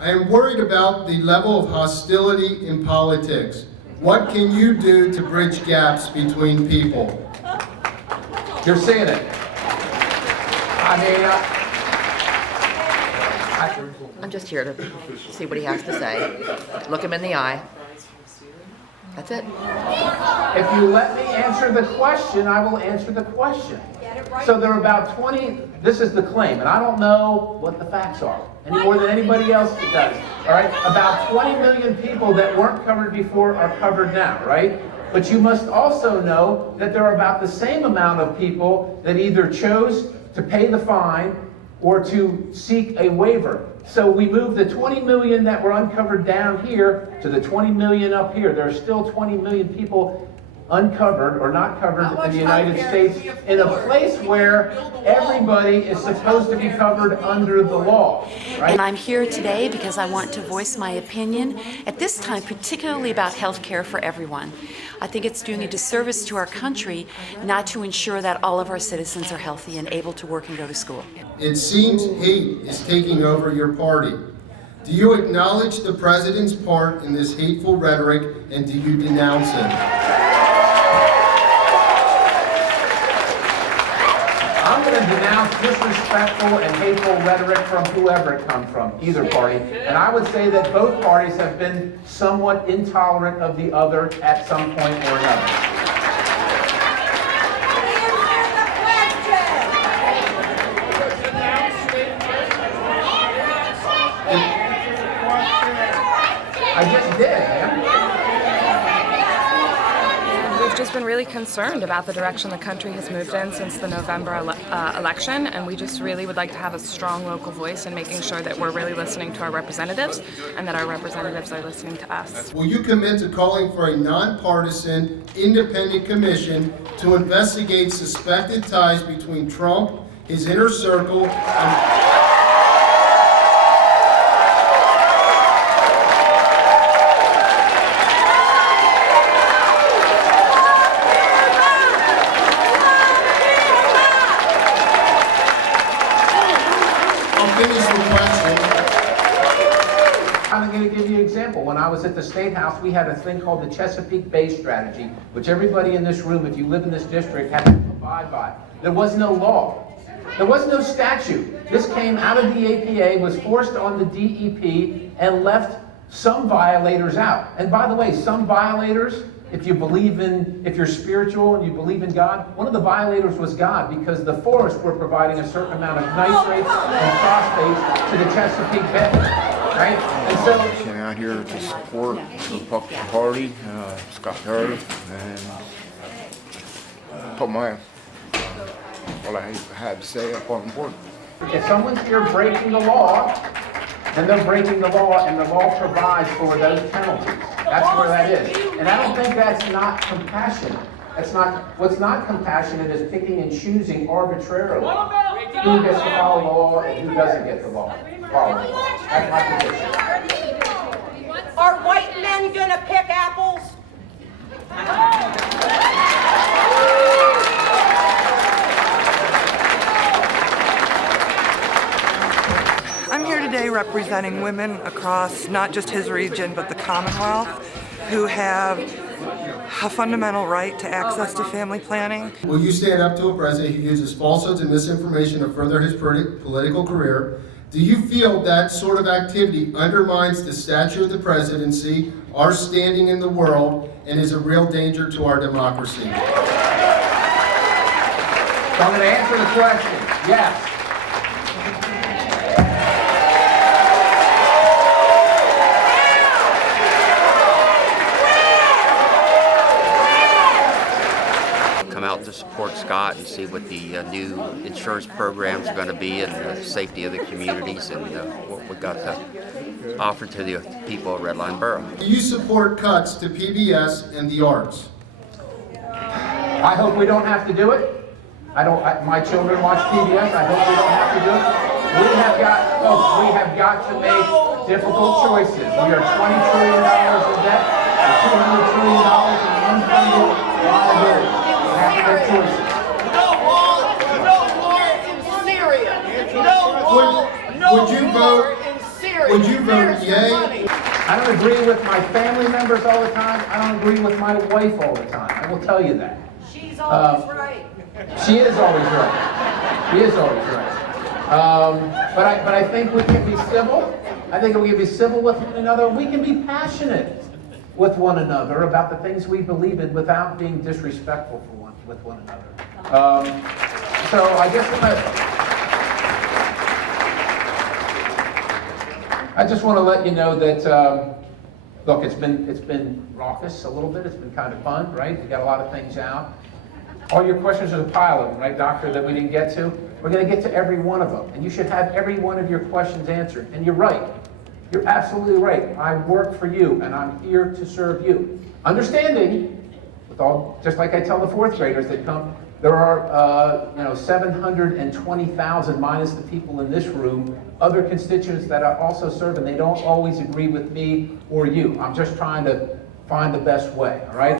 I am worried about the level of hostility in politics. What can you do to bridge gaps between people? You're seeing it. I'm just here to see what he has to say. Look him in the eye. That's it. If you let me answer the question, I will answer the question. So there are about 20, this is the claim, and I don't know what the facts are, any more than anybody else does, all right? About 20 million people that weren't covered before are covered now, right? But you must also know that there are about the same amount of people that either chose to pay the fine or to seek a waiver. So we moved the 20 million that were uncovered down here to the 20 million up here. There are still 20 million people uncovered or not covered in the United States in a place where everybody is supposed to be covered under the law, right? And I'm here today because I want to voice my opinion at this time, particularly about health care for everyone. I think it's doing a disservice to our country not to ensure that all of our citizens are healthy and able to work and go to school. It seems hate is taking over your party. Do you acknowledge the president's part in this hateful rhetoric, and do you denounce it? I'm going to denounce disrespectful and hateful rhetoric from whoever it comes from, either party. And I would say that both parties have been somewhat intolerant of the other at some point or another. I just did, man. We've just been really concerned about the direction the country has moved in since the November election, and we just really would like to have a strong local voice in making sure that we're really listening to our representatives and that our representatives are listening to us. Will you commit to calling for a nonpartisan, independent commission to investigate suspected ties between Trump, his inner circle, and I'm going to give you an example. When I was at the State House, we had a thing called the Chesapeake Bay Strategy, which everybody in this room, if you live in this district, had to abide by. There was no law. There was no statute. This came out of the APA, was forced on the DEP, and left some violators out. And by the way, some violators, if you're spiritual and you believe in God, one of the violators was God, because the forests were providing a certain amount of nitrates and phosphates to the Chesapeake Bay, right? And so I'm out here to support the Republican Party, Scott Perry, and put what I had to say up on board. if someone's here breaking the law, then they're breaking the law, and the law provides for those penalties. That's where that is. And I don't think that's not compassionate. What's not compassionate is picking and choosing arbitrarily who gets to follow the law and who doesn't get to follow the law. That's my position. Are white men gonna pick apples? I'm here today representing women across not just his region, but the Commonwealth, who have a fundamental right to access to family planning. will you stand up to a president who uses falsehoods and misinformation to further his political career? Do you feel that sort of activity undermines the stature of the presidency, our standing in the world, and is a real danger to our democracy? So I'm going to answer the question. Yes. Come out to support Scott and see what the new insurance programs are going to be and the safety of the communities and what we got to offer to the people of Red Line Borough. Do you support cuts to PBS and the arts? I hope we don't have to do it. My children watch PBS. I hope we don't have to do it. We have got to make difficult choices. We are $20 trillion in debt and $200 trillion in unfunded liabilities. We have to make choices. No wall in Syria. No wall Would you vote? in Syria. would you vote yea? I don't agree with my family members all the time. I don't agree with my wife all the time. I will tell you that. She's always right. She is always right. She is always right. But I think we can be civil. I think we can be civil with one another. We can be passionate with one another about the things we believe in without being disrespectful with one another. So I guess I just want to let you know that, look, it's been raucous a little bit. It's been kind of fun, right? We got a lot of things out. All your questions are a pile of them, right, Doctor, that we didn't get to? We're going to get to every one of them. And you should have every one of your questions answered. And you're right. You're absolutely right. I work for you, and I'm here to serve you. Understanding, with all, just like I tell the fourth graders that come, there are 720,000 minus the people in this room, other constituents that I also serve, and they don't always agree with me or you. I'm just trying to find the best way, all right?